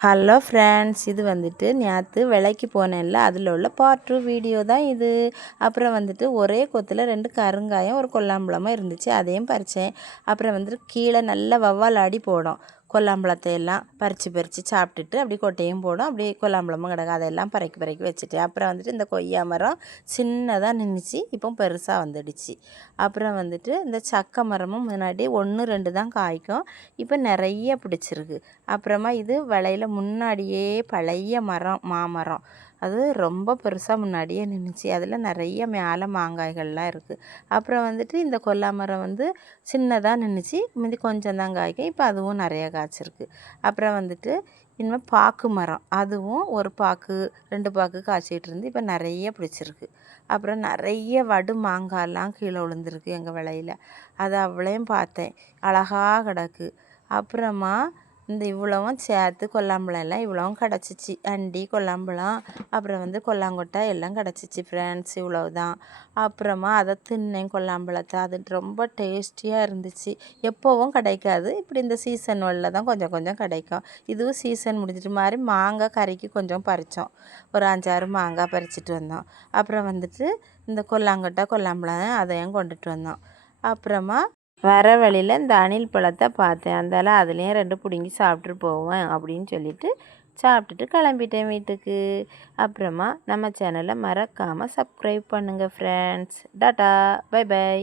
Hello friends, இது வந்துட்டு நேற்று விலைக்கு போனேன்ல, அதில் உள்ள பார்ட் 2 வீடியோ தான் இது. அப்புறம் வந்துட்டு ஒரே கொத்தில் 2 கருங்காயம் ஒரு கொல்லாம்பழமும் இருந்துச்சு, அதையும் பறித்தேன். அப்புறம் வந்துட்டு கீழே நல்லா வவ்வால் அடி போடும். கொல்லாம்பழத்தை எல்லாம் பறித்து பறித்து சாப்பிட்டுட்டு அப்படி கொட்டையும் போடும், அப்படியே கொல்லாம்பழமும் கிடக்கு. அதெல்லாம் பறக்கி பறக்கி வச்சுட்டேன். அப்புறம் வந்துட்டு இந்த கொய்யா மரம் சின்னதாக நின்றுச்சு, இப்போ பெருசாக வந்துடுச்சு. அப்புறம் வந்துட்டு இந்த சக்கை மரமும் முன்னாடி 1 2 தான் காய்க்கும், இப்போ நிறைய பிடிச்சிருக்கு. அப்புறமா இது விலையில முன்னாடியே பழைய மரம், மாமரம். அது ரொம்ப பெருசாக முன்னாடியே நின்றுச்சு. அதில் நிறைய மேலே மாங்காய்கள்லாம் இருக்குது. அப்புறம் வந்துட்டு இந்த கொல்லா மரம் வந்து சின்னதாக நின்றுச்சு, முந்தி கொஞ்சம் தான் காய்க்கும், இப்போ அதுவும் நிறைய காய்ச்சிருக்கு. அப்புறம் வந்துட்டு இனிமேல் பாக்கு மரம், அதுவும் ஒரு பாக்கு 2 பாக்கு காய்ச்சிட்டு இருந்து இப்போ நிறைய பிடிச்சிருக்கு. அப்புறம் நிறைய வடு மாங்காய்லாம் கீழே விழுந்துருக்கு எங்கள் விலையில். அதை அவ்வளையும் பார்த்தேன், அழகாக கிடக்கு. அப்புறமா இந்த இவ்வளவும் சேர்த்து கொல்லாம்பழம் எல்லாம் இவ்வளவும் கிடச்சிச்சு. அண்டி கொல்லாம்பழம், அப்புறம் வந்து கொல்லாங்கொட்டை எல்லாம் கிடச்சிச்சு ஃப்ரெண்ட்ஸ், இவ்வளவு தான். அப்புறமா அதை தின்னேன் கொல்லாம்பழத்தை. அது ரொம்ப டேஸ்டியாக இருந்துச்சு. எப்போவும் கிடைக்காது, இப்படி இந்த சீசன் வழியில் தான் கொஞ்சம் கொஞ்சம் கிடைக்கும். இதுவும் சீசன் முடிஞ்சிட்டு மாதிரி மாங்காய் கறிக்கு கொஞ்சம் பறித்தோம், ஒரு 5 6 மாங்காய் பறிச்சிட்டு வந்தோம். அப்புறம் வந்துட்டு இந்த கொல்லாங்கொட்டை கொல்லாம்பழம் அதையும் கொண்டுட்டு வந்தோம். அப்புறமா வர வழியில் இந்த அணில் பழத்தை பார்த்தேன், அந்தால அதுலேயும் 2 பிடுங்கி சாப்பிட்டுட்டு போவேன் அப்படின்னு சொல்லிட்டு சாப்பிட்டுட்டு கிளம்பிட்டேன் வீட்டுக்கு. அப்புறமா நம்ம சேனலை மறக்காமல் சப்ஸ்கிரைப் பண்ணுங்கள் ஃப்ரெண்ட்ஸ். Tata, by by.